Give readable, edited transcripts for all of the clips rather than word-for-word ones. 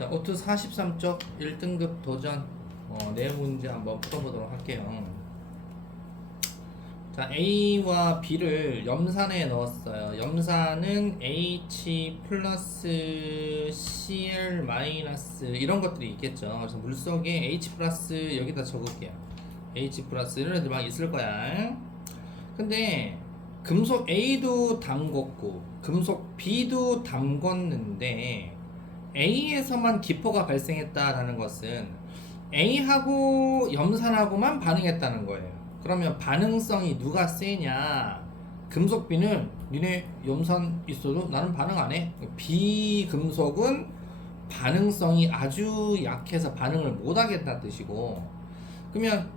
자, 오투 43쪽 1등급 도전 네 문제 한번 풀어보도록 할게요. 자, A와 B를 염산에 넣었어요. 염산은 H 플러스 Cl 마이너스 이런 것들이 있겠죠. 그래서 물속에 H 플러스 여기다 적을게요. H 플러스 이런 애들 막 있을 거야. 근데 금속 A도 담궜고 금속 B도 담궜는데 A에서만 기포가 발생했다라는 것은 A하고 염산하고만 반응했다는 거예요. 그러면 반응성이 누가 세냐? 금속 B는 니네 염산 있어도 나는 반응 안 해. B 금속은 반응성이 아주 약해서 반응을 못 하겠다는 뜻이고, 그러면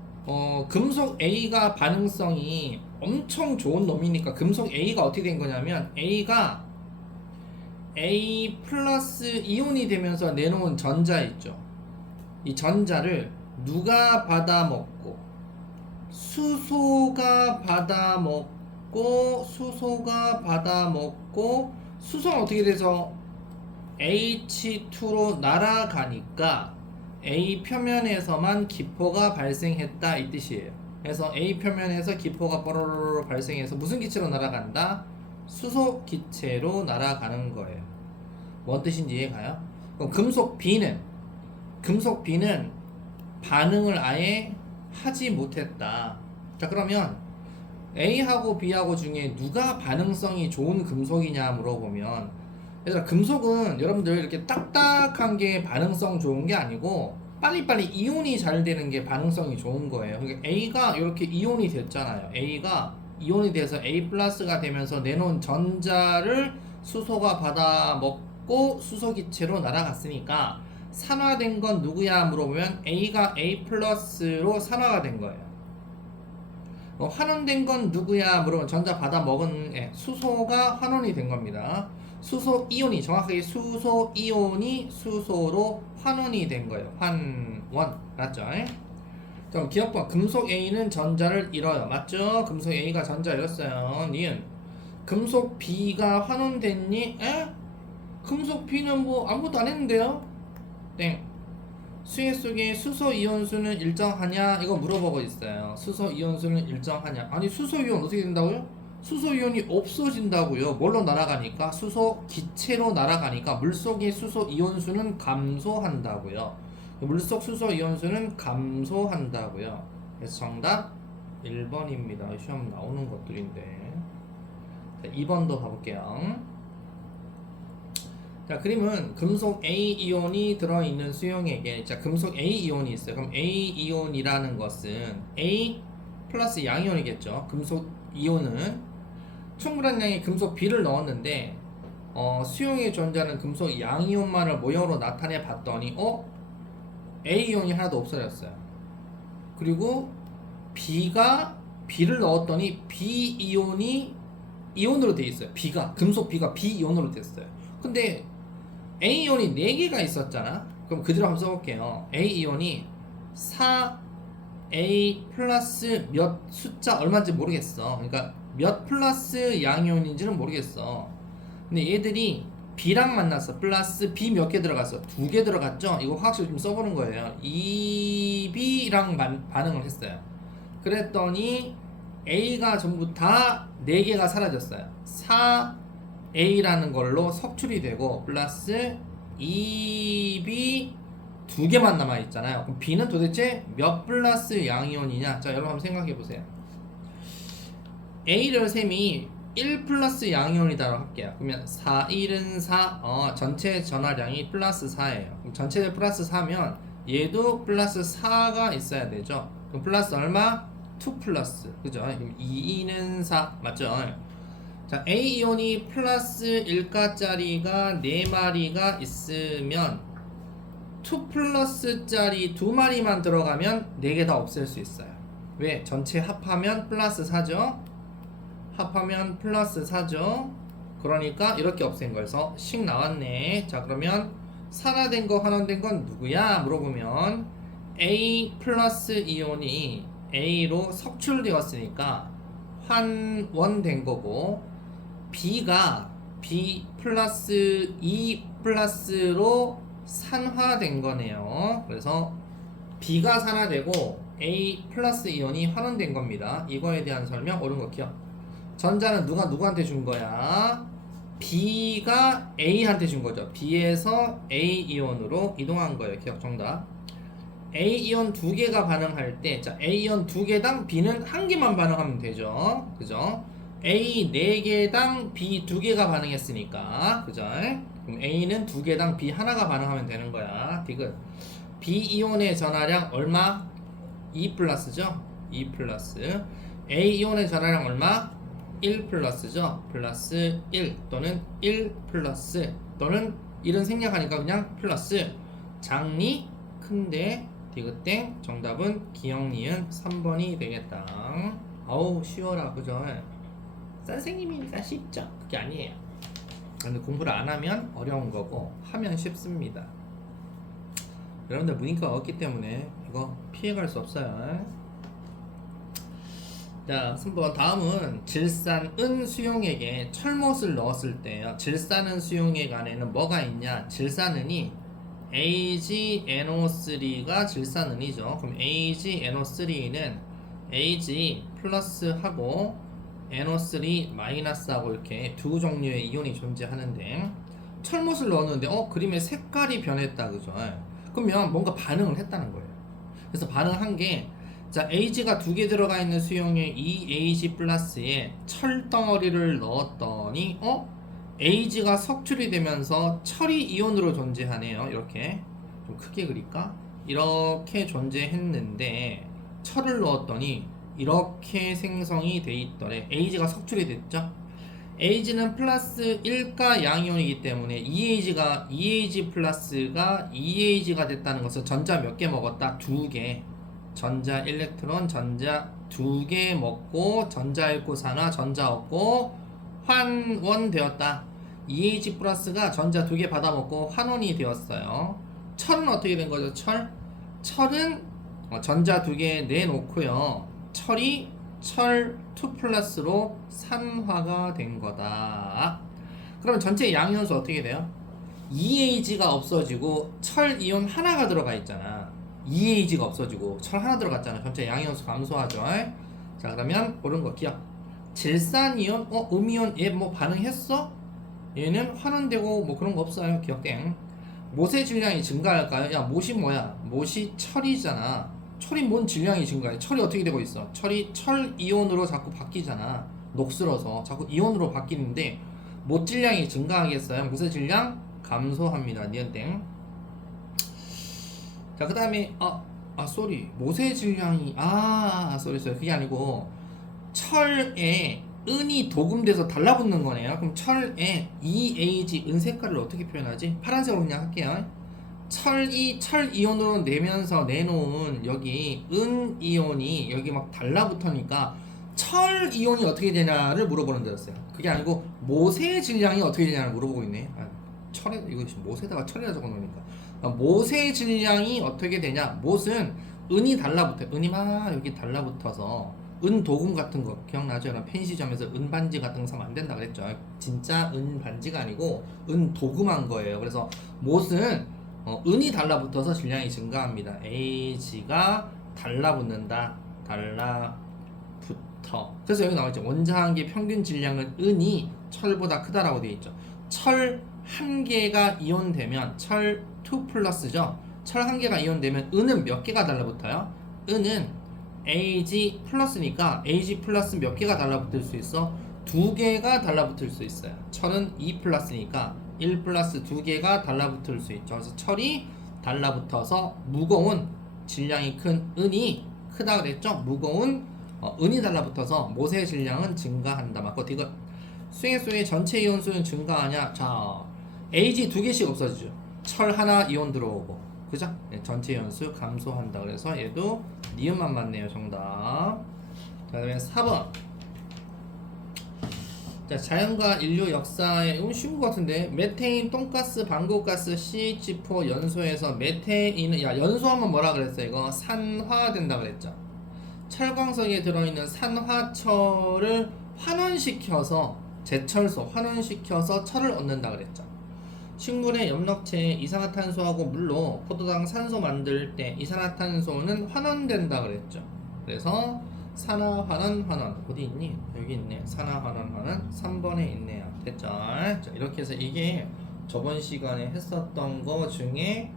금속 A가 반응성이 엄청 좋은 놈이니까 금속 A가 어떻게 된 거냐면 A가 A 플러스 이온이 되면서 내놓은 전자 있죠. 이 전자를 누가 받아먹고 수소가 받아먹고 수소는 어떻게 돼서 H2로 날아가니까 A 표면에서만 기포가 발생했다 이 뜻이에요. 그래서 A 표면에서 기포가 뽀로로 발생해서 무슨 기체로 날아간다? 수소 기체로 날아가는 거예요. 뭔 뜻인지 이해가요? 그럼 금속 B는 반응을 아예 하지 못했다. 자, 그러면 A하고 B하고 중에 누가 반응성이 좋은 금속이냐 물어보면, 얘들아, 금속은 여러분들 이렇게 딱딱한 게 반응성 좋은 게 아니고 빨리빨리 이온이 잘 되는 게 반응성이 좋은 거예요. 그러니까 A가 이렇게 이온이 됐잖아요. A가 이온이 돼서 A 플러스가 되면서 내놓은 전자를 수소가 받아먹고 수소 기체로 날아갔으니까 산화된 건 누구야 물어보면 A가 A 플러스로 산화가 된 거예요. 환원된 건 누구야 물어보면 전자 받아먹은 수소가 환원이 된 겁니다. 수소 이온이 정확하게 수소 이온이 수소로 환원이 된 거예요. 환원 맞죠? 그럼 기억봐. 금속 A는 전자를 잃어요. 맞죠? 금속 A가 전자 잃었어요. 니은 금속 B가 환원됐니? 금속 B는 뭐 아무것도 안 했는데요? 땡. 수액 속에 수소 이온수는 일정하냐? 이거 물어보고 있어요. 수소 이온수는 일정하냐? 아니, 수소 이온 어떻게 된다고요? 수소 이온이 없어진다고요. 뭘로 날아가니까? 수소 기체로 날아가니까 물속의 수소 이온수는 감소한다고요. 물속 수소 이온수는 감소한다고요. 그래서 정답 1번입니다. 시험 나오는 것들인데. 자, 2번도 가볼게요. 자, 그림은 금속 A 이온이 들어있는 수용액에, 자, 금속 A 이온이 있어요. 그럼 A 이온이라는 것은 A 플러스 양이온이겠죠. 금속 이온은 충분한 양의 금속 B를 넣었는데 수용액 존재하는 금속 양이온만을 모형으로 나타내 봤더니 A 이온이 하나도 없어졌어요. 그리고 B를 넣었더니 B 이온이 이온으로 되어 있어요. 금속 B가 B 이온으로 됐어요. 근데 A 이온이 4개가 있었잖아. 그럼 그대로 한번 써볼게요. A 이온이 4A 플러스 몇 숫자 얼마인지 모르겠어. 그러니까 몇 플러스 양이온인지는 모르겠어. 근데 얘들이 B랑 만났어. 플러스 B 몇 개 들어갔어? 2개 들어갔죠? 이거 화학식으로 좀 써보는 거예요. 2B랑 반응을 했어요. 그랬더니 A가 전부 다 4개가 사라졌어요. 4A라는 걸로 석출이 되고 플러스 2B 2개만 남아있잖아요. 그럼 B는 도대체 몇 플러스 양이온이냐? 자, 여러분 한번 생각해보세요. A를 셈이 1 플러스 양이온이라고 할게요. 그러면 4, 1은 4, 전체 전하량이 플러스 4예요. 그럼 전체 플러스 4면 얘도 플러스 4가 있어야 되죠. 그럼 플러스 얼마? 2 플러스. 그죠? 그럼 2, 2는 4. 맞죠? 자, A 이온이 플러스 1가짜리가 4마리가 있으면 2 플러스짜리 2마리만 들어가면 4개 다 없앨 수 있어요. 왜? 전체 합하면 플러스 4죠? 합하면 플러스 4죠? 그러니까 이렇게 없앤 거여서 식 나왔네. 자, 그러면 산화된 거 환원된 건 누구야? 물어보면 A 플러스 이온이 A로 석출되었으니까 환원된 거고, B가 B 플러스 2 플러스로 산화된 거네요. 그래서 B가 산화되고 A 플러스 이온이 환원된 겁니다. 이거에 대한 설명 옳은 거 기억. 전자는 누가 누구한테 준 거야? B가 A한테 준 거죠. B에서 A 이온으로 이동한 거예요. 기억 정답. A 이온 두 개가 반응할 때, 자, A 이온 두 개당 B는 한 개만 반응하면 되죠. 그죠? A 네 개당 B 두 개가 반응했으니까, 그죠? 그럼 A는 두 개당 B 하나가 반응하면 되는 거야. 디귿. B 이온의 전하량 얼마? 2 플러스죠? 2 플러스. A 이온의 전하량 얼마? 1 플러스죠? 플러스 1 또는 1 플러스 또는 1은 생략하니까 그냥 플러스. 장리 큰데 디귿땡. 정답은 기억 니은 3번이 되겠다. 아우 쉬워라 그죠? 선생님이니까 쉽죠? 그게 아니에요. 근데 공부를 안 하면 어려운 거고 하면 쉽습니다. 여러분들 문이과 없기 때문에 이거 피해갈 수 없어요. 자, 다음은 질산은 수용액에 철못을 넣었을 때요. 질산은 수용액 안에는 뭐가 있냐? 질산은이 AgNO3가 질산은이죠. 그럼 AgNO3는 Ag 플러스하고 NO3 마이너스하고 이렇게 두 종류의 이온이 존재하는데 철못을 넣었는데 그림의 색깔이 변했다 그죠? 그러면 뭔가 반응을 했다는 거예요. 그래서 반응한 게 자, Ag가 두 개 들어가 있는 수용액 EAG 플러스에 철 덩어리를 넣었더니 Ag가 석출이 되면서 철이 이온으로 존재하네요. 이렇게 좀 크게 그릴까? 이렇게 존재했는데 철을 넣었더니 이렇게 생성이 돼 있더래. Ag가 석출이 됐죠. Ag는 플러스 1가 양이온이기 때문에 EAG 플러스가 EAG가 됐다는 것은 전자 몇 개 먹었다? 2개. 전자 일렉트론 전자 2개 먹고 전자 잃고 산화 전자 얻고 환원되었다. EAG 플러스가 전자 2개 받아먹고 환원이 되었어요. 철은 어떻게 된 거죠? 철은 전자 2개 내놓고요. 철이 철 2 플러스로 산화가 된 거다. 그러면 전체 양이온수 어떻게 돼요? EAG가 없어지고 철 이온 하나가 들어가 있잖아. EAG가 없어지고 철 하나 들어갔잖아. 전체 양이온수 감소하죠. 자, 그러면 옳은 거 기억. 질산이온, 음이온 얘 뭐 반응했어? 얘는 환원되고 뭐 그런 거 없어요. 기억땡. 못의 질량이 증가할까요? 야, 못이 뭐야? 못이 철이잖아. 철이 뭔 질량이 증가해? 철이 어떻게 되고 있어? 철이 철 이온으로 자꾸 바뀌잖아. 녹슬어서 자꾸 이온으로 바뀌는데 못 질량이 증가하겠어요? 못의 질량 감소합니다. 니은땡. 자, 그 다음에 못의 질량이 쏘리 그게 아니고 철에 은이 도금돼서 달라붙는 거네요. 그럼 철에 EAG 은 색깔을 어떻게 표현하지? 파란색으로 그냥 할게요. 철이 철 이온으로 내면서 내놓은 여기 은 이온이 여기 막 달라붙으니까 철 이온이 어떻게 되냐를 물어보는 데였어요. 그게 아니고 못의 질량이 어떻게 되냐를 물어보고 있네. 철에 이거 못에다가 철이라 적어놓으니까 못의 질량이 어떻게 되냐? 못은 은이 달라붙어요. 은이 막 여기 달라붙어서 은 도금 같은 거 기억나죠? 여러분 펜시점에서 은 반지 같은 거 사면 안 된다 그랬죠. 진짜 은 반지가 아니고 은 도금한 거예요. 그래서 못은 은이 달라붙어서 질량이 증가합니다. Ag가 달라붙는다. 달라붙어. 그래서 여기 나와있죠. 원자한계 평균 질량은 은이 철보다 크다라고 되어 있죠. 철 한 개가 이온되면 철 2 플러스죠. 철 한 개가 이온되면 은은 몇 개가 달라붙어요? 은은 Ag 플러스니까 Ag 플러스 몇 개가 달라붙을 수 있어? 2개가 달라붙을 수 있어요. 철은 2 플러스니까 1 플러스 2개가 달라붙을 수 있죠. 그래서 철이 달라붙어서 무거운 질량이 큰 은이 크다 그랬죠. 무거운 은이 달라붙어서 못의 질량은 증가한다. 맞고 이거 수행수의 전체 이온수는 증가하냐? 자, Ag 2개씩 없어지죠. 철 하나 이온 들어오고 그죠? 네, 전체 이온수 감소한다. 그래서 얘도 니은만 맞네요. 정답. 그 다음에 4번. 자, 자연과 인류 역사에 이건 쉬운 것 같은데 메테인, 똥가스, 방구가스, CH4 연소에서 메테인은 연소하면 뭐라 그랬어요? 이거 산화된다 그랬죠. 철광석에 들어있는 산화철을 환원시켜서 제철소 환원시켜서 철을 얻는다 그랬죠. 식물의 엽록체에 이산화탄소하고 물로 포도당 산소 만들 때 이산화탄소는 환원된다 그랬죠. 그래서 산화환원 어디 있니? 여기 있네. 산화환원 3번에 있네요. 됐죠? 자, 이렇게 해서 이게 저번 시간에 했었던 거 중에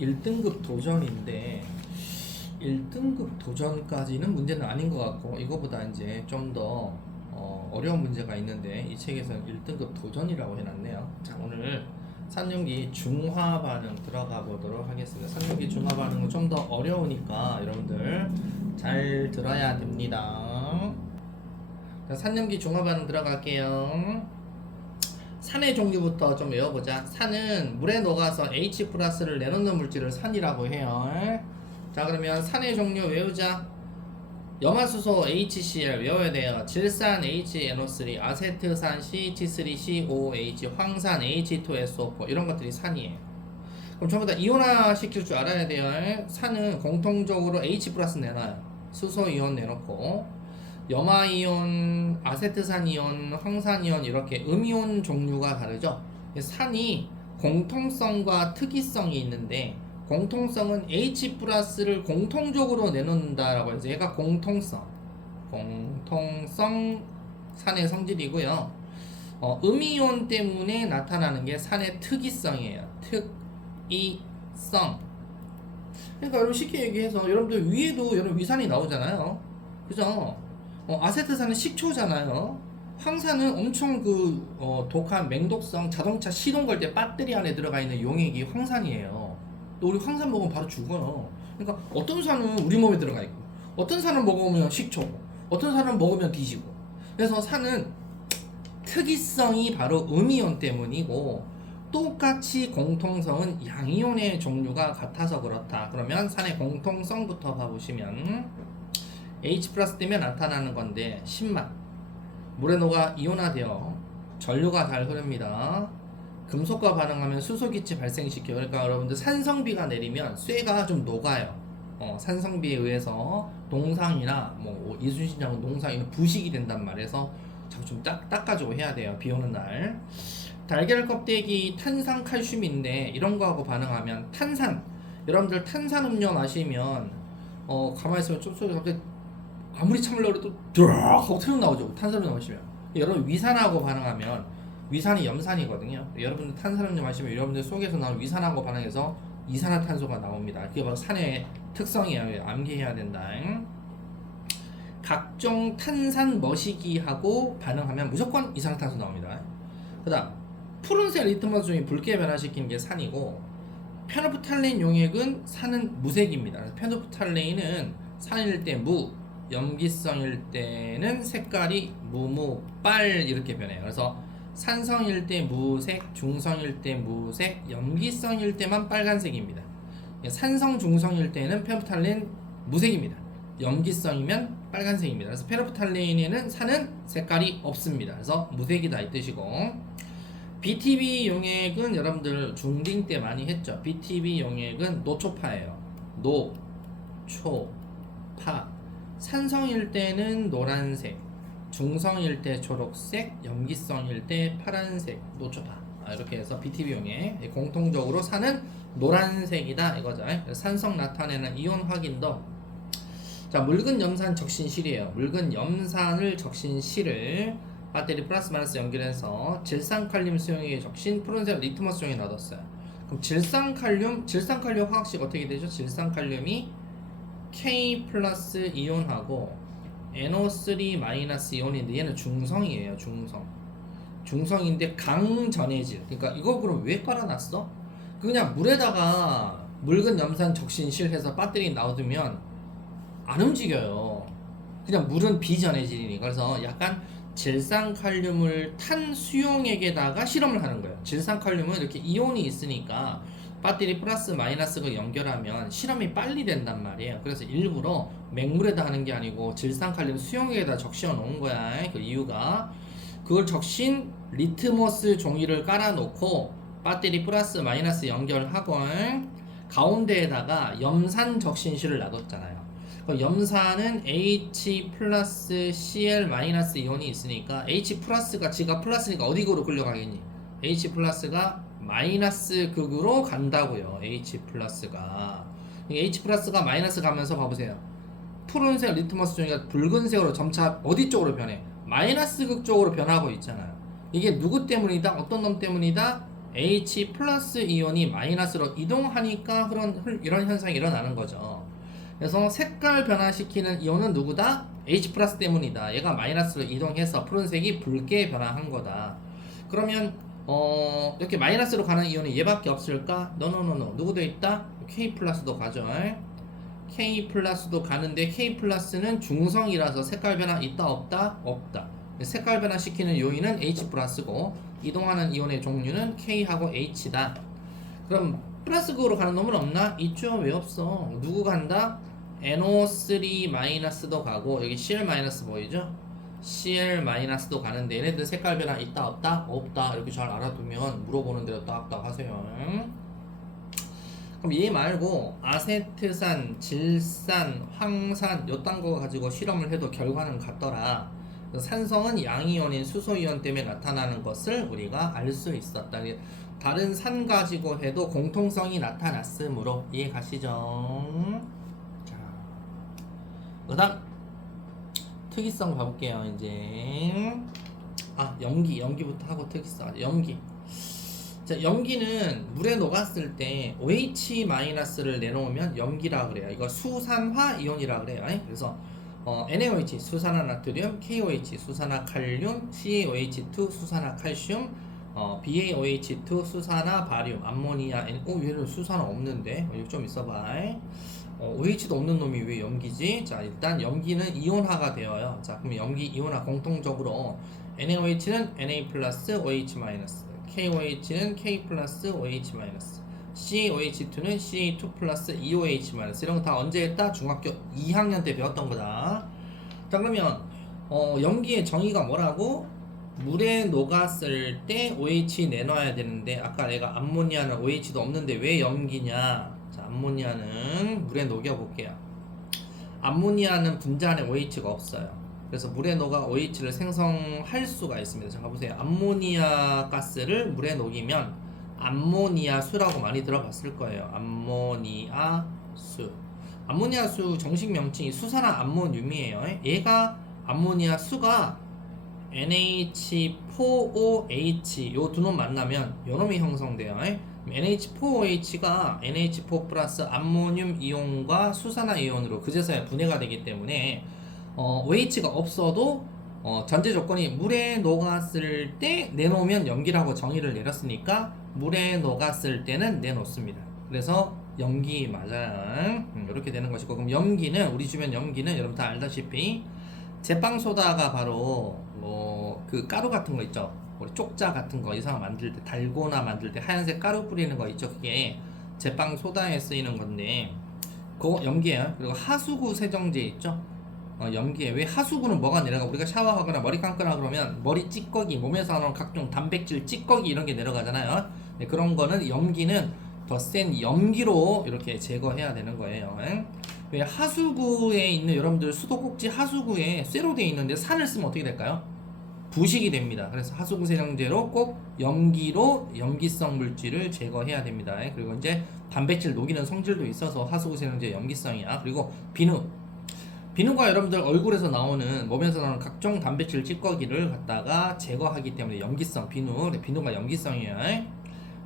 1등급 도전인데 1등급 도전까지는 문제는 아닌 것 같고 이거보다 이제 좀 더 어려운 문제가 있는데 이 책에서는 1등급 도전이라고 해놨네요. 자, 오늘 산용기 중화 반응 들어가 보도록 하겠습니다. 산용기 중화 반응은 좀 더 어려우니까 여러분들 잘 들어야 됩니다. 자, 산용기 중화 반응 들어갈게요. 산의 종류부터 좀 외워보자. 산은 물에 녹아서 H 플러스를 내놓는 물질을 산이라고 해요. 자, 그러면 산의 종류 외우자. 염화수소 HCl 외워야 돼요. 질산 HNO3, 아세트산 CH3COOH, 황산 H2SO4 이런 것들이 산이에요. 그럼 전부 다 이온화 시킬 줄 알아야 돼요. 산은 공통적으로 H 플러스 내놔요. 수소 이온 내놓고 염화이온, 아세트산이온, 황산이온 이렇게 음이온 종류가 다르죠. 산이 공통성과 특이성이 있는데 공통성은 H 플러스를 공통적으로 내놓는다라고 해서 얘가 공통성 산의 성질이고요. 음이온 때문에 나타나는 게 산의 특이성이에요. 특이성. 그러니까 여러분 쉽게 얘기해서 여러분들 위에도 여러분 위산이 나오잖아요. 그죠? 아세트산은 식초잖아요. 황산은 엄청 독한 맹독성 자동차 시동 걸 때 배터리 안에 들어가 있는 용액이 황산이에요. 또 우리 황산 먹으면 바로 죽어요. 그러니까 어떤 산은 우리 몸에 들어가 있고 어떤 산은 먹으면 식초고 어떤 산은 먹으면 뒤지고. 그래서 산은 특이성이 바로 음이온 때문이고 똑같이 공통성은 양이온의 종류가 같아서 그렇다. 그러면 산의 공통성부터 봐보시면 H 플러스 때문에 나타나는 건데 신맛, 물에 녹아 이온화되어 전류가 잘 흐릅니다. 금속과 반응하면 수소기체 발생시켜요. 그러니까 여러분들 산성비가 내리면 쇠가 좀 녹아요. 산성비에 의해서 동상이나 뭐 이순신이하고 농상이는 부식이 된단 말이에서 자꾸 좀 닦아주고 해야 돼요. 비 오는 날. 달걀 껍데기 탄산 칼슘인데 이런 거하고 반응하면 탄산. 여러분들 탄산 음료 마시면 가만히 있으면 쩝소리 갑자기 아무리 참으려고 해도 드락 하고 트럭 나오죠. 탄산음료 마시면. 여러분 위산하고 반응하면 위산이 염산이거든요. 여러분들 탄산음료 마시면 여러분들 속에서 나오는 위산하고 반응해서 이산화탄소가 나옵니다. 그게 바로 산의 특성이에요. 암기해야 된다. 각종 탄산 머시기하고 반응하면 무조건 이산화탄소 나옵니다. 그 다음 푸른색 리트머스 종이 붉게 변화시키는 게 산이고 페노프탈레인 용액은 산은 무색입니다. 페노프탈레인은 산일 때 무, 염기성일 때는 색깔이 빨 이렇게 변해요. 그래서 산성일 때 무색, 중성일 때 무색, 염기성일 때만 빨간색입니다. 산성 중성일 때는 페노프탈레인 무색입니다. 염기성이면 빨간색입니다. 그래서 페노프탈레인에는 산은 색깔이 없습니다. 그래서 무색이다 이 뜻이고 BTB 용액은 여러분들 중딩 때 많이 했죠. BTB 용액은 노초파예요. 노초파. 산성일 때는 노란색, 중성일 때 초록색, 염기성일 때 파란색, 노초파. 이렇게 해서 BTB 용액 공통적으로 산은 노란색이다 이거죠. 산성 나타내는 이온 확인도. 자, 묽은 염산 적신실이에요. 묽은 염산을 적신실을 배터리 플러스 마이너스 연결해서 질산칼륨 수용액에 적신 푸른색 리트머스 종이에 놔뒀어요. 그럼 질산칼륨 화학식 어떻게 되죠? 질산칼륨이 K 플러스 이온하고 NO3 마이너스 이온인데 얘는 중성이에요. 중성인데 강전해질. 그러니까 이거 그럼 왜 깔아놨어? 그냥 물에다가 묽은 염산 적신실 해서 배터리 놔두면 안 움직여요. 그냥 물은 비전해질이니까. 그래서 약간 질산칼륨을 탄 수용액에다가 실험을 하는 거예요. 질산칼륨은 이렇게 이온이 있으니까 배터리 플러스 마이너스가 연결하면 실험이 빨리 된단 말이에요. 그래서 일부러 맹물에다 하는 게 아니고 질산칼륨 수용액에다 적셔 놓은 거야. 그 이유가 그걸 적신 리트머스 종이를 깔아놓고 배터리 플러스 마이너스 연결하고 가운데에다가 염산 적신실을 놔뒀잖아요. 염산은 H 플러스 Cl 마이너스 이온이 있으니까 H 플러스가 지가 플러스니까 어디로 끌려가겠니? H 플러스가 마이너스 극으로 간다고요. H 플러스가 마이너스 가면서 봐보세요. 푸른색 리트머스 종이가 붉은색으로 점차 어디 쪽으로 변해? 마이너스 극 쪽으로 변하고 있잖아요. 이게 누구 때문이다? 어떤 놈 때문이다? H 플러스 이온이 마이너스로 이동하니까 이런 현상이 일어나는 거죠. 그래서 색깔 변화시키는 이온은 누구다? H 플러스 때문이다. 얘가 마이너스로 이동해서 푸른색이 붉게 변화한 거다. 그러면 이렇게 마이너스로 가는 이온이 얘밖에 없을까? 노노노노. 누구도 있다? K 플러스도 가죠. K 플러스도 가는데 K 플러스는 중성이라서 색깔 변화 있다 없다? 없다. 색깔 변화 시키는 요인은 H 플러스고 이동하는 이온의 종류는 K하고 H다. 그럼 플러스극으로 가는 놈은 없나? 있죠. 왜 없어? 누구 간다? NO3 마이너스도 가고 여기 Cl 마이너스 보이죠? Cl 마이너스도 가는데 얘네들 색깔 변화 있다 없다? 없다. 이렇게 잘 알아두면 물어보는 대로 딱딱 하세요. 그럼 얘 말고 아세트산, 질산, 황산 요딴 거 가지고 실험을 해도 결과는 같더라. 산성은 양이온인 수소이온 때문에 나타나는 것을 우리가 알 수 있었다. 다른 산 가지고 해도 공통성이 나타났으므로 이해 가시죠? 자, 그다음 특이성 봐볼게요. 이제 연기부터 하고 특이성. 연기. 자, 연기는 물에 녹았을 때 OH-를 내놓으면 염기라 그래요. 이거 수산화 이온이라 그래요. 그래서 NaOH 수산화나트륨, KOH 수산화칼륨, CaOH2 수산화칼슘, BaOH2 수산화바륨, 암모니아, 얘는 수산화 없는데 이거 좀 있어봐. OH도 없는 놈이 왜 염기지? 자, 일단 염기는 이온화가 되어요. 자, 그럼 염기 이온화 공통적으로 NaOH는 Na 플러스 OH 마이너스, KOH는 K 플러스 OH 마이너스, CaOH2는 Ca2 플러스 EOH 마이너스. 이런 거 다 언제 했다? 중학교 2학년 때 배웠던 거다. 자, 그러면 염기의 정의가 뭐라고? 물에 녹았을 때 OH 내놔야 되는데 아까 내가 암모니아는 OH도 없는데 왜 염기냐? 자, 암모니아는 물에 녹여 볼게요. 암모니아는 분자 안에 OH가 없어요. 그래서 물에 녹아 OH를 생성할 수가 있습니다. 자, 보세요. 암모니아 가스를 물에 녹이면 암모니아수라고 많이 들어봤을 거예요. 암모니아수. 암모니아수 정식 명칭이 수산화 암모늄이에요. 얘가 암모니아수가 NH4OH 요 두 놈 만나면 요 놈이 형성돼요. NH4OH가 NH4 플러스 암모늄 이온과 수산화 이온으로 그제서야 분해가 되기 때문에 OH가 없어도 전제 조건이 물에 녹았을 때 내놓으면 염기라고 정의를 내렸으니까 물에 녹았을 때는 내놓습니다. 그래서 염기 맞아요. 이렇게 되는 것이고, 그럼 염기는 우리 주변 염기는 여러분 다 알다시피 제빵소다가 바로 그 가루 같은 거 있죠. 우리 쪽자 같은 거 이상 만들 때 달고나 만들 때 하얀색 가루 뿌리는 거 있죠. 그게 제빵소다에 쓰이는 건데 그거 염기예요. 그리고 하수구 세정제 있죠. 염기에 왜 하수구는 뭐가 내려가? 우리가 샤워하거나 머리 감거나 그러면 머리 찌꺼기, 몸에서 나오는 각종 단백질 찌꺼기 이런 게 내려가잖아요. 네, 그런 거는 염기는 더 센 염기로 이렇게 제거해야 되는 거예요. 왜 하수구에 있는 여러분들 수도꼭지 하수구에 쇠로 되어 있는데 산을 쓰면 어떻게 될까요? 부식이 됩니다. 그래서 하수구 세정제로 꼭 염기로 염기성 물질을 제거해야 됩니다. 그리고 이제 단백질 녹이는 성질도 있어서 하수구 세정제 염기성이야. 그리고 비누가 여러분들 얼굴에서 나오는 몸에서 나오는 각종 단백질 찌꺼기를 갖다가 제거하기 때문에 염기성 비누가 염기성이에요.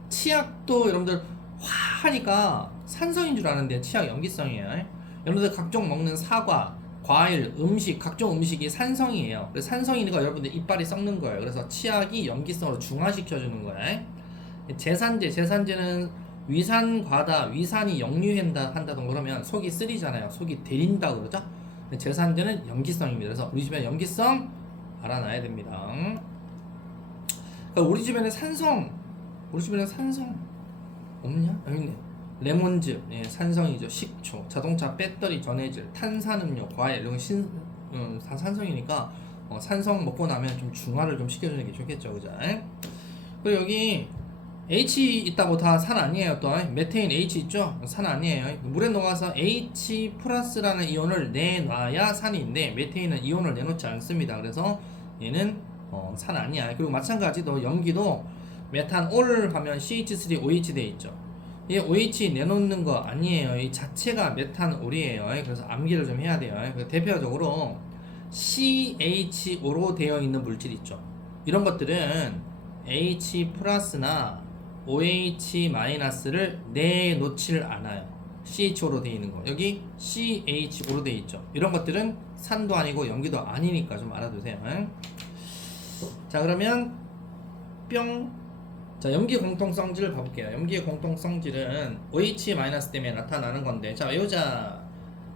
치약도 여러분들 하니까 산성인 줄 아는데 치약 염기성이에요. 여러분들 각종 먹는 사과, 과일, 음식, 각종 음식이 산성이에요. 그래서 산성이니까 여러분들 이빨이 썩는 거예요. 그래서 치약이 염기성으로 중화시켜주는 거예요. 제산제는 위산과다, 위산이 역류한다던가 그러면 속이 쓰리잖아요. 속이 데린다 그러죠. 제산제는 염기성입니다. 그래서 우리 집에 염기성 알아놔야 됩니다. 그러니까 우리 집에는 산성 없냐? 여기 있네. 레몬즙, 산성이죠. 식초, 자동차 배터리, 전해질, 탄산음료, 과일 이런 거 다 산성이니까 산성 먹고 나면 좀 중화를 좀 시켜주는 게 좋겠죠, 그죠? 그리고 여기 H 있다고 다 산 아니에요. 또 메테인 H 있죠? 산 아니에요. 물에 녹아서 H 플러스라는 이온을 내놔야 산인데 메테인은 이온을 내놓지 않습니다. 그래서 얘는 산 아니야. 그리고 마찬가지로 염기도 메탄올 하면 CH3OH 돼 있죠. 이 OH 내놓는 거 아니에요. 이 자체가 메탄올이에요. 그래서 암기를 좀 해야 돼요. 대표적으로 CHO로 되어 있는 물질 있죠. 이런 것들은 H 플러스나 OH 마이너스를 내놓지를 않아요. CHO로 되어 있는 거. 여기 CHO로 되어 있죠. 이런 것들은 산도 아니고 염기도 아니니까 좀 알아두세요. 자, 그러면 뿅. 자, 염기 공통성질을 봐볼게요. 염기의 공통성질은 OH 마이너스 때문에 나타나는 건데, 자, 외우자.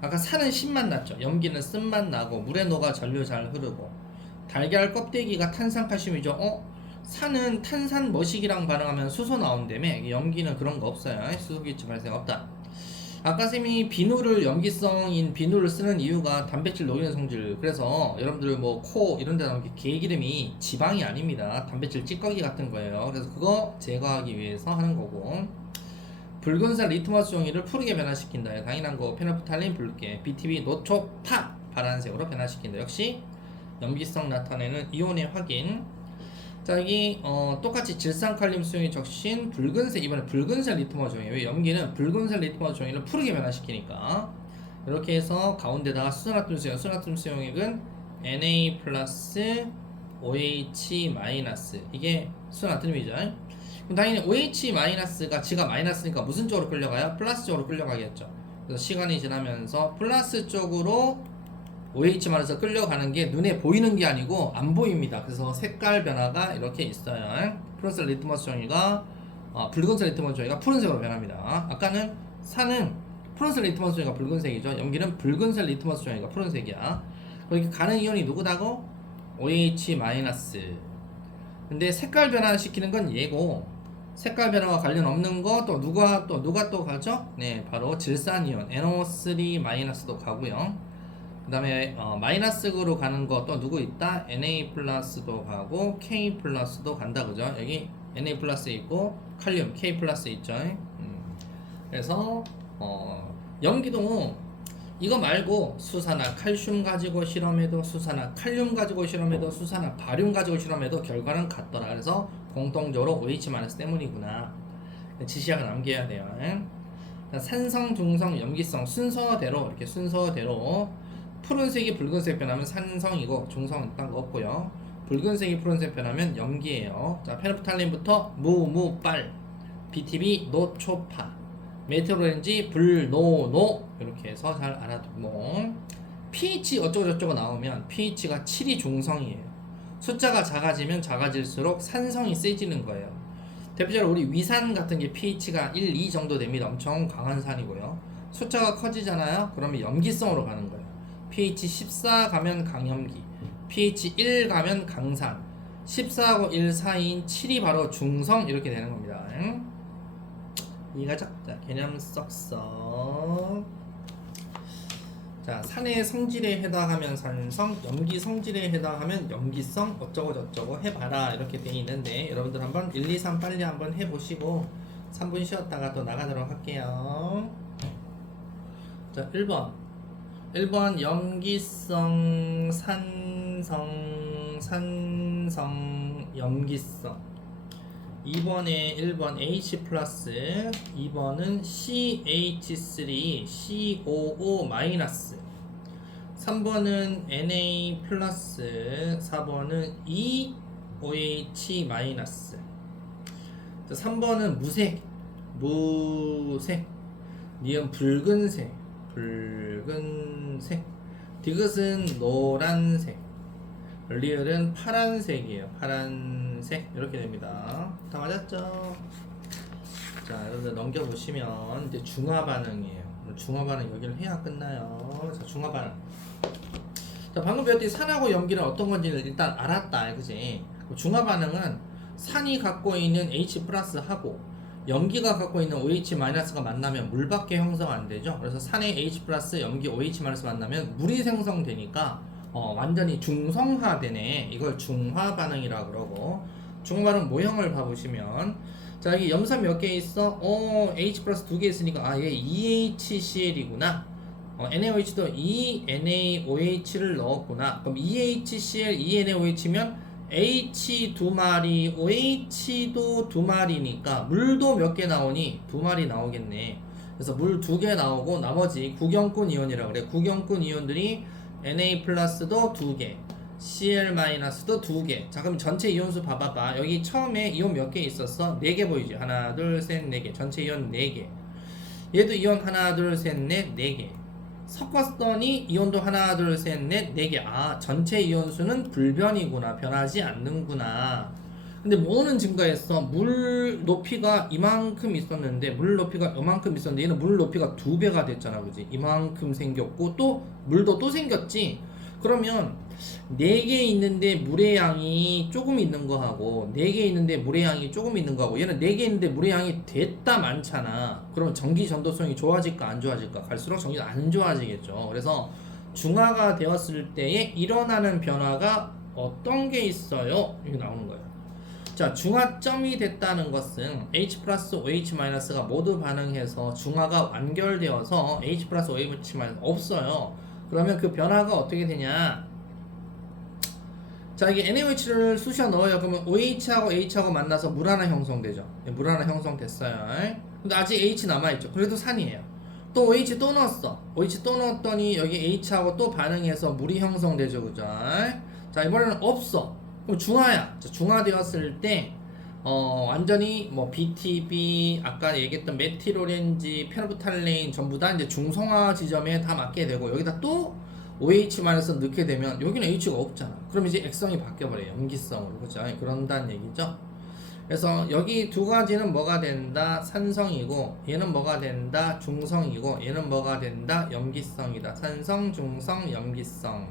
아까 산은 신맛 났죠. 염기는 쓴맛 나고 물에 녹아 전류 잘 흐르고, 달걀 껍데기가 탄산칼슘이죠. 산은 탄산 머시기랑 반응하면 수소 나온다며. 염기는 그런 거 없어요. 수소기체 발생 없다. 아까 쌤이 비누를 염기성인 비누를 쓰는 이유가 단백질 녹이는 성질. 그래서 여러분들 뭐 코 이런 데 나오는 게 기름이 지방이 아닙니다. 단백질 찌꺼기 같은 거예요. 그래서 그거 제거하기 위해서 하는 거고, 붉은색 리트머스 종이를 푸르게 변화시킨다. 당연한 거. 페놀프탈린 붉게, BTB 노초파 파란색으로 변화시킨다. 역시 염기성 나타내는 이온의 확인. 자, 여기 똑같이 질산칼륨 수용이 적신 붉은색, 이번에 붉은색 리트머스 종이. 왜? 염기는 붉은색 리트머스 종이를 푸르게 변화시키니까. 이렇게 해서 가운데다가 수산화듐 수용, 수산화듐 수용액은 Na 플러스 OH 마이너스, 이게 수산화듐이죠. 그럼 당연히 OH 마이너스가 지가 마이너스니까 무슨 쪽으로 끌려가요? 플러스 쪽으로 끌려가겠죠. 그래서 시간이 지나면서 플러스 쪽으로 OH 마이너스 끌려가는 게 눈에 보이는 게 아니고 안 보입니다. 그래서 색깔 변화가 이렇게 있어요. 푸른색 리트머스 종이가 붉은색 리트머스 종이가 푸른색으로 변합니다. 아까는 산은 푸른색 리트머스 종이가 붉은색이죠. 염기는 붉은색 리트머스 종이가 푸른색이야. 그렇게 가는 이온이 누구다고? OH 마이너스. 근데 색깔 변화시키는 건 얘고, 색깔 변화와 관련 없는 거 또 누가 또 가죠? 네, 바로 질산이온 NO3 마이너스도 가고요. 그 다음에 마이너스로 가는 거 또 누구 있다? Na 플러스도 가고 K 플러스도 간다, 그죠? 여기 Na 플러스 있고 칼륨 K 플러스 있죠. 그래서 염기도 이거 말고 수산화 칼슘 가지고 실험해도, 수산화 칼륨 가지고 실험해도, 수산화 바륨 가지고 실험해도 결과는 같더라. 그래서 공통적으로 OH 마이너스 때문이구나. 지시약을 남겨야 돼요. 산성, 중성, 염기성 순서대로, 이렇게 순서대로 푸른색이 붉은색 변하면 산성이고, 중성은 딴 거 없고요. 붉은색이 푸른색 변하면 염기예요. 자, 페놀프탈린부터 무빨, BTB 노초파, 메테오렌지 불노노, 이렇게 해서 잘 알아두고, pH 어쩌고저쩌고 나오면 pH가 7이 중성이에요. 숫자가 작아지면 작아질수록 산성이 세지는 거예요. 대표적으로 우리 위산 같은 게 pH가 1, 2 정도 됩니다. 엄청 강한 산이고요. 숫자가 커지잖아요. 그러면 염기성으로 가는 거예요. pH 14 가면 강염기, pH 1 가면 강산, 14하고 1 사이인 7이 바로 중성, 이렇게 되는 겁니다. 이가죠? 자, 개념 썩썩. 자, 산의 성질에 해당하면 산성, 염기 성질에 해당하면 염기성, 어쩌고저쩌고 해봐라, 이렇게 돼 있는데, 여러분들 한번 1, 2, 3 빨리 한번 해보시고 3분 쉬었다가 또 나가도록 할게요. 자, 1번 염기성, 산성, 염기성. 2번에 1번 H 플러스, 2번은 CH3, COO 마이너스, 3번은 Na 플러스, 4번은 EOH 마이너스. 3번은 무색, 니은 붉은색, 디귿은 노란색, 리을은 파란색이에요. 파란색, 이렇게 됩니다. 다 맞았죠? 자, 여러분들 넘겨보시면 이제 중화 반응이에요. 중화 반응 여기를 해야 끝나요. 자, 중화 반응. 자, 방금 배웠더니 산하고 염기는 어떤 건지를 일단 알았다, 그지? 중화 반응은 산이 갖고 있는 H 플러스하고 염기가 갖고 있는 OH 마이너스가 만나면 물밖에 형성 안 되죠. 그래서 산의 H 플러스, 염기 OH 마이너스 만나면 물이 생성되니까 완전히 중성화되네. 이걸 중화 반응이라고 그러고, 중화 반응 모형을 봐보시면, 자, 여기 염산 몇 개 있어? H 플러스 2개 있으니까 얘 EHCl이구나. NaOH도 ENaOH를 넣었구나. 그럼 EHCl, ENaOH면 H 두 마리, OH도 두 마리니까 물도 몇 개 나오니? 두 마리 나오겠네. 그래서 물 두 개 나오고 나머지 구경꾼 이온이라고 그래. 구경꾼 이온들이 Na 플러스도 두 개, Cl 마이너스도 두 개. 자, 그럼 전체 이온수 봐봐봐. 여기 처음에 이온 몇 개 있었어? 네 개 보이지? 하나, 둘, 셋, 네 개. 전체 이온 네 개. 얘도 이온 하나, 둘, 셋, 넷, 네 개. 섞었더니 이온도 하나, 둘, 셋, 넷, 네 개. 아, 전체 이온수는 불변이구나. 변하지 않는구나. 근데 뭐는 증가했어? 물 높이가 이만큼 있었는데 물 높이가 이만큼 있었는데 얘는 물 높이가 두 배가 됐잖아, 그지? 이만큼 생겼고 또 물도 또 생겼지. 그러면 4개 있는데 물의 양이 조금 있는 거하고 4개 있는데 물의 양이 조금 있는 거하고 얘는 4개 있는데 물의 양이 됐다 많잖아. 그러면 전기 전도성이 좋아질까 안 좋아질까? 갈수록 전기가 안 좋아지겠죠. 그래서 중화가 되었을 때에 일어나는 변화가 어떤 게 있어요? 이렇게 나오는 거예요. 자, 중화점이 됐다는 것은 H 플러스 OH 마이너스가 모두 반응해서 중화가 완결되어서 H 플러스 OH 마이너스 없어요. 그러면 그 변화가 어떻게 되냐? 자, 이게 NaOH를 쑤셔 넣어요. 그러면 OH하고 H하고 만나서 물 하나 형성되죠. 물 하나 형성됐어요. 근데 아직 H 남아있죠. 그래도 산이에요. 또 OH 또 넣었어. OH 또 넣었더니 여기 H하고 또 반응해서 물이 형성되죠. 그죠? 자, 이번에는 없어. 그럼 중화야. 자, 중화되었을 때 완전히 뭐 BTB 아까 얘기했던 메틸오렌지, 페노브탈레인 전부 다 이제 중성화 지점에 다 맞게 되고 여기다 또 OH-을 넣게 되면 여기는 H가 없잖아. 그럼 이제 액성이 바뀌어버려요. 염기성으로. 그죠? 그런다는 얘기죠. 그래서 여기 두 가지는 뭐가 된다? 산성이고 얘는 뭐가 된다? 중성이고 얘는 뭐가 된다? 염기성이다. 산성, 중성, 염기성.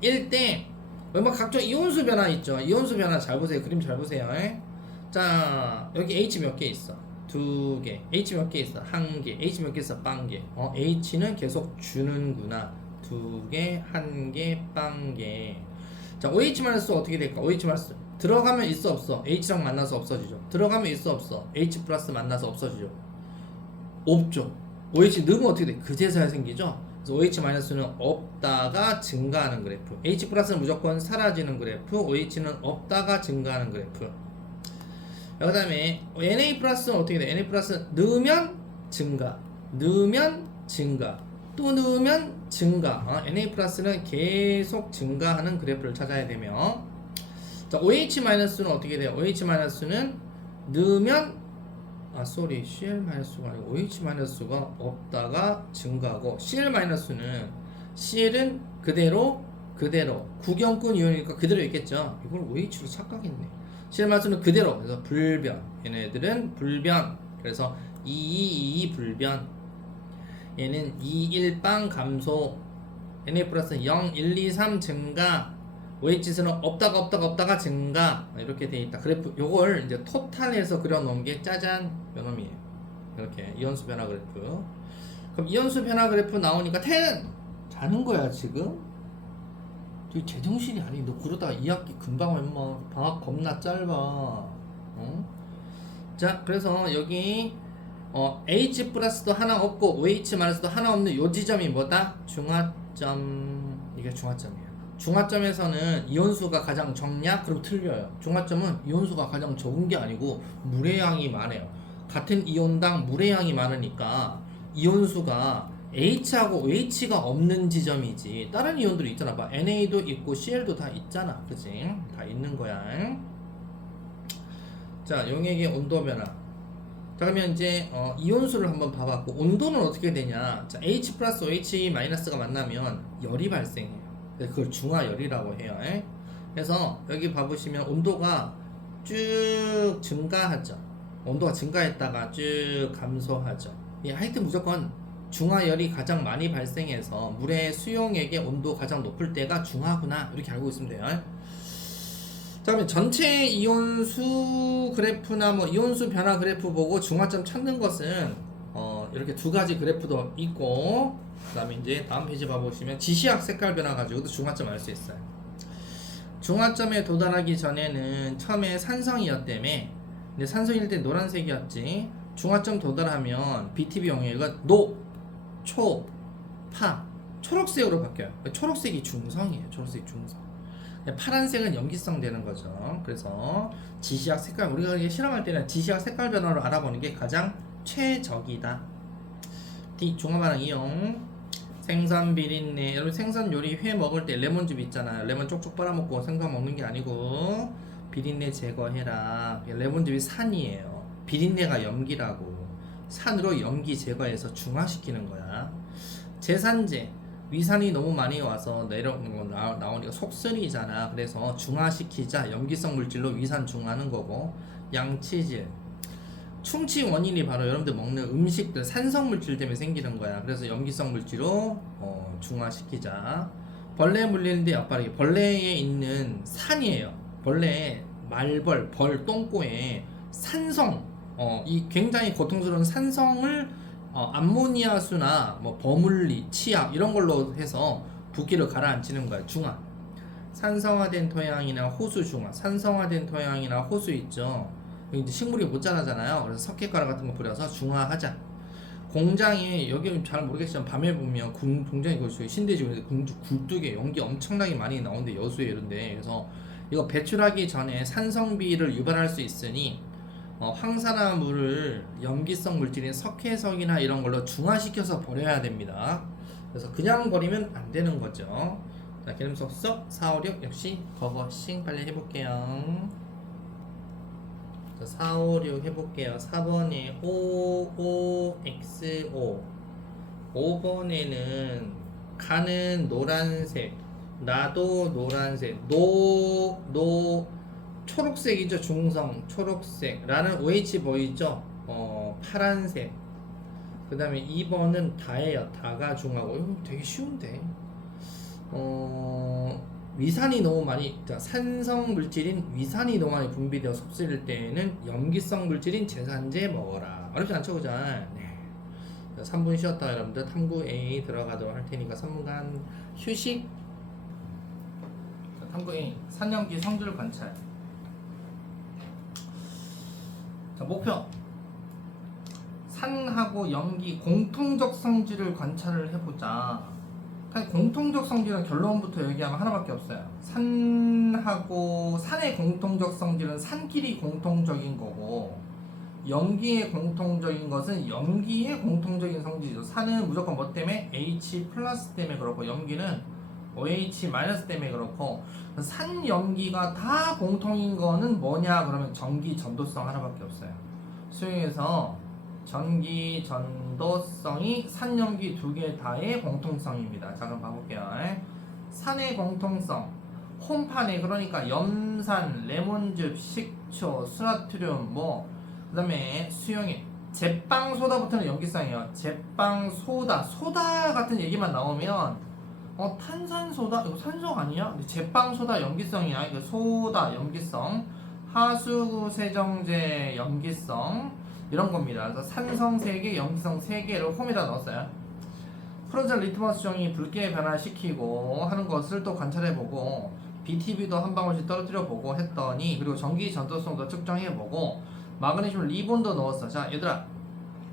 일 때 뭐 각종 이온수 변화 있죠. 이온수 변화 잘 보세요. 그림 잘 보세요. 자, 여기 H 몇 개 있어? 두 개. H 몇 개 있어? 한 개. H 몇 개 있어? 빵 개. H는 계속 주는구나. 두 개, 한 개, 빵 개. 자, OH 마이너스 어떻게 될까? OH 마이너스 들어가면 있어 없어? H랑 만나서 없어지죠. 들어가면 있어 없어? H 플러스 만나서 없어지죠. 없죠. OH 넣으면 어떻게 돼? 그제서야 생기죠. 그래서 OH-는 없다가 증가하는 그래프. H 플러스는 무조건 사라지는 그래프. OH는 없다가 증가하는 그래프. 그 다음에 Na 플러스는 어떻게 돼? Na 플러스 넣으면 증가, 넣으면 증가, 또 넣으면 증가. Na 플러스는 계속 증가하는 그래프를 찾아야 되며, 자, OH-는 어떻게 돼요? OH-는 넣으면 CL-가 아니고 OH-가 없다가 증가하고 CL-는 CL은 그대로 구경꾼 이온이니까 그대로 있겠죠. 이걸 OH로 착각했네. CL-는 그대로, 그래서 불변. 얘네들은 불변. 그래서 2222 불변. 얘는 21빵 감소. Na 플러스 0, 1, 2, 3 증가. OH는 없다가 증가. 이렇게 돼 있다. 그래프 요걸 이제 토탈해서 그려놓은 게 짜잔 요놈이에요. 이렇게 이온수 변화 그래프. 그럼 이온수 변화 그래프 나오니까 자는 거야 지금? 되게 제정신이 아니. 너 그러다가 2학기 금방 엄마 방학 겁나 짧아. 자, 그래서 여기 H 플러스도 하나 없고 OH 마이너스도 하나 없는 요 지점이 뭐다? 중화점. 이게 중화점이에요. 중화점에서는 이온수가 가장 적냐? 그럼 틀려요. 중화점은 이온수가 가장 적은 게 아니고 물의 양이 많아요. 같은 이온당 물의 양이 많으니까 이온수가 H하고 OH가 없는 지점이지. 다른 이온들이 있잖아. 봐. NA도 있고 CL도 다 있잖아. 그치? 다 있는 거야. 자, 용액의 온도 변화. 자, 그러면 이제 이온수를 한번 봐봤고 온도는 어떻게 되냐? 자, H 플러스 OH 마이너스가 만나면 열이 발생해요. 그걸 중화열이라고 해요. 그래서 여기 봐보시면 온도가 쭉 증가하죠. 온도가 증가했다가 쭉 감소하죠. 하여튼 무조건 중화열이 가장 많이 발생해서 물의 수용액의 온도 가장 높을 때가 중화구나. 이렇게 알고 있으면 돼요. 자, 그러면 전체 이온수 그래프나 뭐 이온수 변화 그래프 보고 중화점 찾는 것은 이렇게 두 가지 그래프도 있고, 그 다음에 이제 다음 페이지 봐보시면 지시학 색깔 변화 가지고도 중화점 알 수 있어요. 중화점에 도달하기 전에는 처음에 산성이었다며. 근데 산성일 때 노란색이었지. 중화점 도달하면 BTB 용액은 노, 초, 파, 초록색으로 바뀌어요. 초록색이 중성이에요. 초록색이 중성. 파란색은 염기성 되는 거죠. 그래서 지시약 색깔, 우리가 이게 실험할 때는 지시약 색깔 변화를 알아보는 게 가장 최적이다. D. 중화반응 이용. 생선 비린내. 여러분 생선 요리 회 먹을 때 레몬즙 있잖아요. 레몬 쪽쪽 빨아먹고 생선 먹는 게 아니고 비린내 제거해라. 레몬즙이 산이에요. 비린내가 염기라고. 산으로 염기 제거해서 중화시키는 거야. 제산제. 위산이 너무 많이 와서 나오니까 속쓰리잖아. 그래서 중화시키자. 염기성 물질로 위산 중화하는 거고. 양치질. 충치 원인이 바로 여러분들 먹는 음식들 산성 물질 때문에 생기는 거야. 그래서 염기성 물질로 중화시키자. 벌레 물리는데 앞바르기. 벌레에 있는 산이에요. 벌레의 말벌, 벌, 똥꼬에 산성, 이 굉장히 고통스러운 산성을 암모니아수나 뭐 버물리, 치약 이런 걸로 해서 붓기를 가라앉히는 거야. 중화. 산성화된 토양이나 호수 중화. 산성화된 토양이나 호수 있죠. 이제 식물이 못 자라잖아요. 그래서 석회가루 같은 거 뿌려서 중화하자. 공장에 여기 잘 모르겠지만 밤에 보면 공장이 거기 신대지구에서 굴뚝에 연기 엄청나게 많이 나오는데 여수에 이런데 그래서 이거 배출하기 전에 산성비를 유발할 수 있으니 황산화물을 염기성 물질인 석회석이나 이런 걸로 중화시켜서 버려야 됩니다. 그래서 그냥 버리면 안 되는 거죠. 자, 개념 수업 4, 5, 6 역시 거거싱 빨리 해볼게요. 4, 5, 6 해볼게요. 4번에 OOXO 5번에는 가는 노란색 나도 노란색 초록색이죠. 중성 초록색 라는 OH 보이죠? 파란색. 그 다음에 2번은 다예요. 다가 중하고 이거 되게 쉬운데 위산이 너무 많이 산성 물질인 위산이 너무 많이 분비되어 속쓰릴 때에는 염기성 물질인 제산제 먹어라. 어렵지 않죠, 그죠? 네. 3분 쉬었다가 여러분들 탐구 A 들어가도록 할 테니까 3분간 휴식. 탐구 A 산염기 성질 관찰. 자, 목표 산하고 염기 공통적 성질을 관찰을 해보자. 공통적 성질은 결론부터 얘기하면 하나밖에 없어요. 산의 공통적 성질은 산끼리 공통적인 거고 염기의 공통적인 것은 염기의 공통적인 성질이죠. 산은 무조건 뭐 때문에? H 플러스 때문에 그렇고 염기는 OH 마이너스 때문에 그렇고 산 염기가 다 공통인 거는 뭐냐 그러면 전기 전도성 하나밖에 없어요. 수용해서 전기 전도성이 산염기 두 개 다의 공통성입니다. 자, 그럼 봐볼게요. 산의 공통성 홈판에 그러니까 염산, 레몬즙, 식초, 수나트륨 그 다음에 수용액 제빵소다부터는 염기성이에요. 제빵소다 소다 같은 얘기만 나오면 탄산소다 이거 산소 아니야? 제빵소다 염기성이야. 이거 소다 염기성 하수구 세정제 염기성 이런 겁니다. 그래서 산성 3개, 염기성 3개를 홈에다 넣었어요. 푸른색 리트머스 종이 붉게 변화시키고 하는 것을 또 관찰해보고 BTB도 한 방울씩 떨어뜨려보고 했더니 그리고 전기 전도성도 측정해보고 마그네슘 리본도 넣었어. 자, 얘들아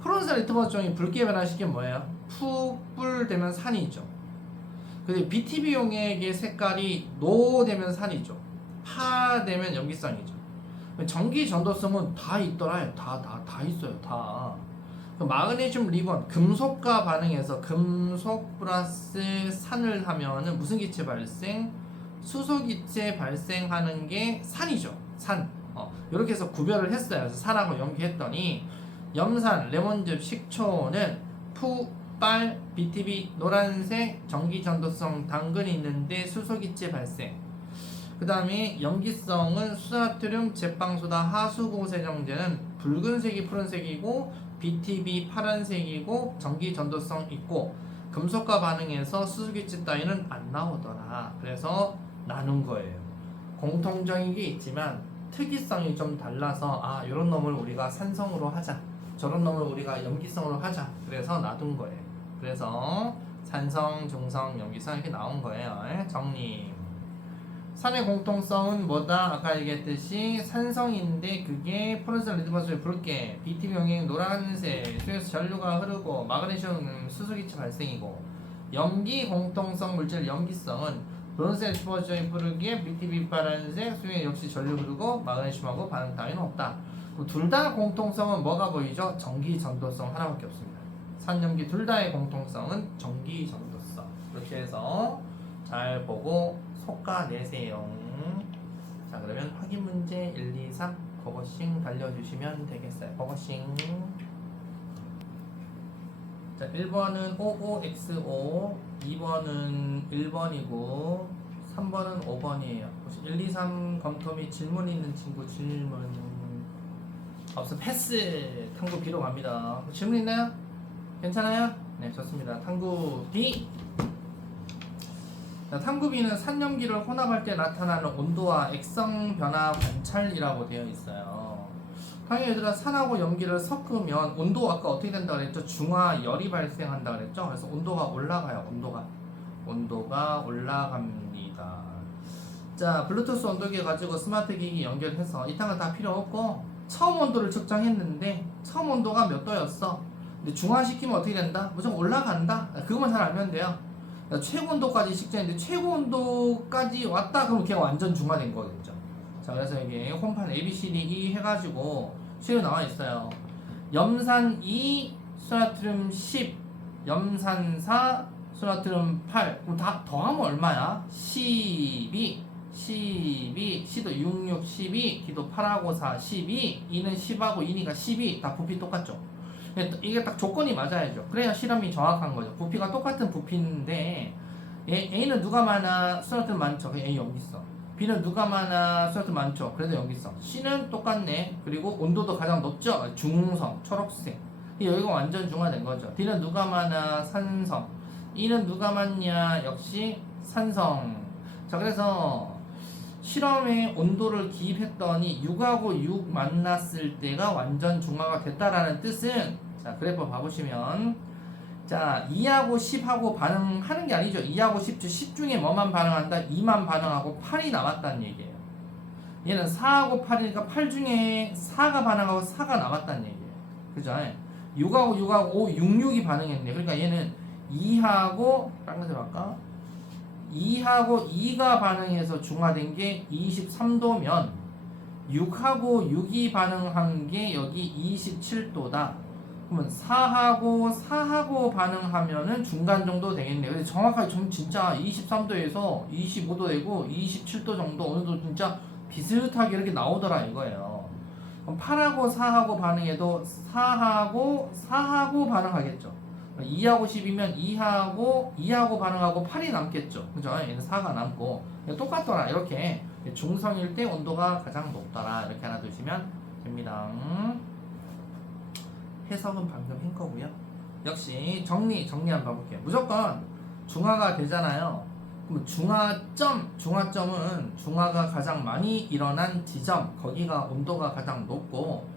푸른색 리트머스 종이 붉게 변화시키면 뭐예요? 푸불 되면 산이죠. 근데 BTB 용액의 색깔이 노 되면 산이죠. 파 되면 염기성이죠. 전기 전도성은 다 있더라요. 다 있어요. 다. 마그네슘 리본 금속과 반응해서 금속 플러스 산을 하면은 무슨 기체 발생? 수소 기체 발생하는 게 산이죠. 산. 이렇게 해서 구별을 했어요. 그래서 산하고 염기했더니 염산, 레몬즙, 식초는 푸, 빨, BTB 노란색 전기 전도성 당근이 있는데 수소 기체 발생. 그 다음에 염기성은 수나트륨, 제빵소다, 하수구 세정제는 붉은색이 푸른색이고 BTB 파란색이고 전기 전도성 있고 금속과 반응해서 수소기체 따위는 안 나오더라. 그래서 나눈 거예요. 공통적인 게 있지만 특이성이 좀 달라서 이런 놈을 우리가 산성으로 하자, 저런 놈을 우리가 염기성으로 하자. 그래서 놔둔 거예요. 그래서 산성, 중성, 염기성 이렇게 나온 거예요. 정리. 산의 공통성은 뭐다? 아까 얘기했듯이 산성인데 그게 푸른색 리트머스를 붉게 BTB 용액 노란색 수에서 전류가 흐르고 마그네슘 수소기체 발생이고 염기 공통성 물질 염기성은 브론즈 엑스포저의 뿌르기에 BTB 파란색 수용액 역시 전류 흐르고 마그네슘하고 반응 따위는 없다. 둘 다 공통성은 뭐가 보이죠? 전기 전도성 하나밖에 없습니다. 산염기 둘 다의 공통성은 전기 전도성. 이렇게 해서 잘 보고 속가내세요. 자, 그러면 확인 문제 1, 2, 3 버거싱 달려주시면 되겠어요. 버거싱. 자, 1번은 55XO, 2번은 1번이고 3번은 5번이에요. 혹시 1, 2, 3 검토 및 질문 있는 친구 질문 없어 패스. 탐구 B로 갑니다. 질문 있나요? 괜찮아요? 네, 좋습니다. 탐구 B. 자, 탐구 B는 산염기를 혼합할 때 나타나는 온도와 액성 변화 관찰이라고 되어 있어요. 당연히 얘들아, 산하고 염기를 섞으면 온도 아까 어떻게 된다 그랬죠? 중화열이 발생한다 그랬죠? 그래서 온도가 올라가요. 온도가 올라갑니다. 자, 블루투스 온도계 가지고 스마트 기기 연결해서 이딴 거 다 필요 없고 처음 온도를 측정했는데 처음 온도가 몇 도였어? 근데 중화시키면 어떻게 된다? 무조건 올라간다? 그것만 잘 알면 돼요. 최고 온도까지 측정했는데 최고 온도까지 왔다 그러면 걔가 완전 중화된 거겠죠. 자, 그래서 이게 홈판 ABCDE 해가지고 실로 나와 있어요. 염산 2, 소나트륨 10, 염산 4, 소나트륨 8. 그럼 다 더하면 얼마야? 12, C도 66, 12, D도 8하고 4, 12, E는 10하고 2니까 12. 다 부피 똑같죠. 이게 딱 조건이 맞아야죠. 그래야 실험이 정확한 거죠. 부피가 똑같은 부피인데 A는 누가 많아? 소나트륨 많죠. A 여기 있어. B는 누가 많아? 소나트륨 많죠. 그래도 여기 있어. C는 똑같네. 그리고 온도도 가장 높죠. 중성, 초록색. 여기가 완전 중화된 거죠. D는 누가 많아? 산성. E는 누가 많냐? 역시 산성. 자, 그래서 실험에 온도를 기입했더니 6하고 6 만났을 때가 완전 중화가 됐다라는 뜻은, 자, 그래프 봐보시면, 자, 2하고 10하고 반응하는 게 아니죠. 2하고 10 중에 뭐만 반응한다? 2만 반응하고 8이 남았다는 얘기예요. 얘는 4하고 8이니까 8 중에 4가 반응하고 4가 남았다는 얘기예요. 그죠? 6하고 6하고 5, 66이 반응했네. 그러니까 얘는 2하고, 다른 것을 할까? 2하고 2가 반응해서 중화된 게 23도면 6하고 6이 반응한 게 여기 27도다. 그러면 4하고 반응하면은 중간 정도 되겠네요. 근데 정확하게 좀 진짜 23도에서 25도 되고 27도 정도 어느 정도 진짜 비슷하게 이렇게 나오더라 이거예요. 그럼 8하고 4하고 반응해도 4하고 반응하겠죠. 2하고 10이면 2하고 반응하고 8이 남겠죠. 그죠? 얘는 4가 남고 똑같더라. 이렇게 중성일 때 온도가 가장 높더라. 이렇게 하나 두시면 됩니다. 해석은 방금 한 거고요. 역시 정리 한번 봐볼게요. 무조건 중화가 되잖아요. 그럼 중화점은 중화가 가장 많이 일어난 지점, 거기가 온도가 가장 높고,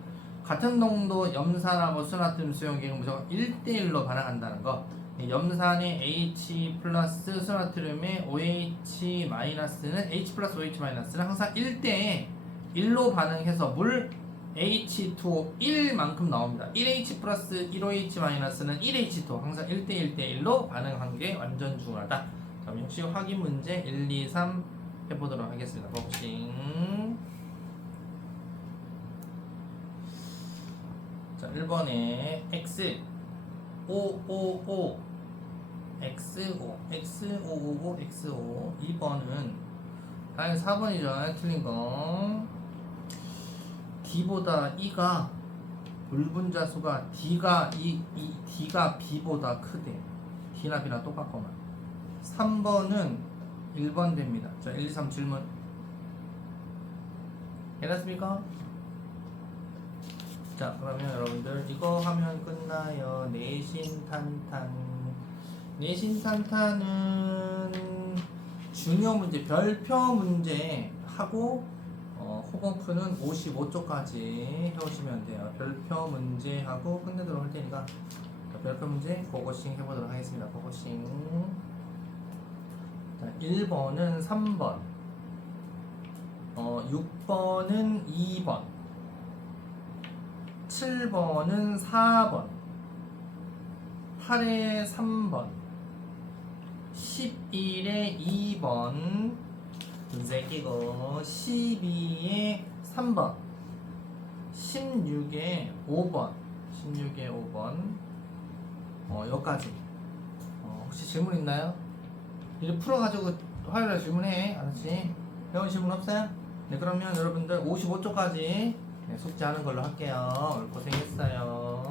같은 농도 염산하고 수나트륨 수용액은 무조건 1대1로 반응한다는 거. 염산의 H 플러스 수나트륨의 OH 마이너스는 H 플러스 OH 마이너스는 항상 1대1로 반응해서 물 H2O 1만큼 나옵니다. 1H 플러스 1OH 마이너스는 1H2O 항상 1대1로 반응한 게 완전 중요하다. 그럼 역시 확인 문제 1, 2, 3 해보도록 하겠습니다. 복싱. 자, 1번에 X 555 XO X555 XO. 2번은 당연히 4번이죠. 틀린 거. D보다 E가 물 분자수가 D가 B보다 크대. D나 B나 똑같구만. 3번은 1번 됩니다. 자, 1, 2, 3 질문 해놨습니까? 자, 그러면 여러분들 이거 하면 끝나요. 내신탄탄은 중요 문제, 별표 문제 하고 호거프는 55쪽까지 해오시면 돼요. 별표 문제 하고 끝내도록 할 테니까 별표 문제 고고싱 해보도록 하겠습니다. 고고싱. 자, 1번은 3번, 6번은 2번, 7번은 4번, 8에 3번, 11에 2번 분쇄기고 12에 3번 16에 5번 여기까지. 혹시 질문 있나요? 이제 풀어가지고 화요일에 질문해. 알았지? 배운 질문 없어요? 네, 그러면 여러분들 55쪽까지 숙제하는 걸로 할게요. 오늘 고생했어요.